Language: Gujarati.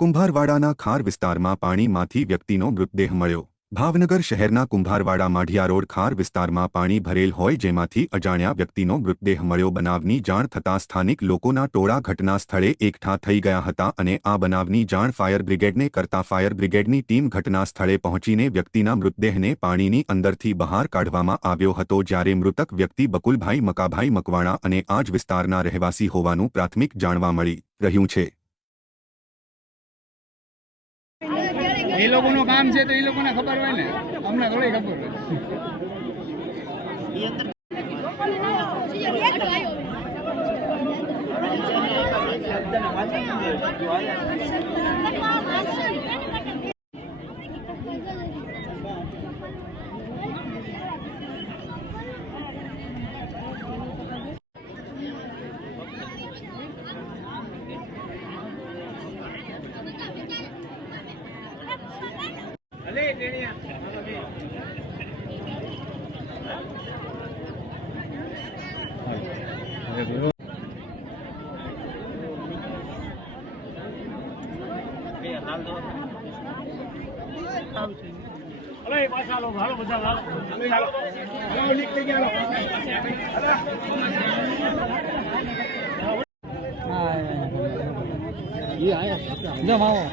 કુંભારવાડાના ખાર વિસ્તારમાં પાણીમાંથી વ્યક્તિનો મૃતદેહ મળ્યો। ભાવનગર શહેરના કુંભારવાડા માઢિયા રોડ ખાર વિસ્તારમાં પાણી ભરેલ હોય જેમાંથી અજાણ્યા વ્યક્તિનો મૃતદેહ મળ્યો। બનાવની જાણ થતાં સ્થાનિક લોકોના ટોળા ઘટના સ્થળે એકઠા થઈ ગયા હતા અને આ બનાવની જાણ ફાયર બ્રિગેડને કરતા ફાયર બ્રિગેડની ટીમ ઘટના સ્થળે પહોંચીને વ્યક્તિના મૃતદેહને પાણીની અંદરથી બહાર કાઢવામાં આવ્યો હતો। જ્યારે મૃતક વ્યક્તિ બકુલભાઈ મકાભાઈ મકવાણા અને આ જ વિસ્તારના રહેવાસી હોવાનું પ્રાથમિક જાણવા મળી રહ્યું છે। એ લોકોનું કામ છે તો એ લોકોને ખબર હોય ને, અમને થોડી ખબર અલે ટેણિયા અલે પાછા લો હાલો બધા હાલો હાલો નીકળી ગયા હા એ આયા જમાવો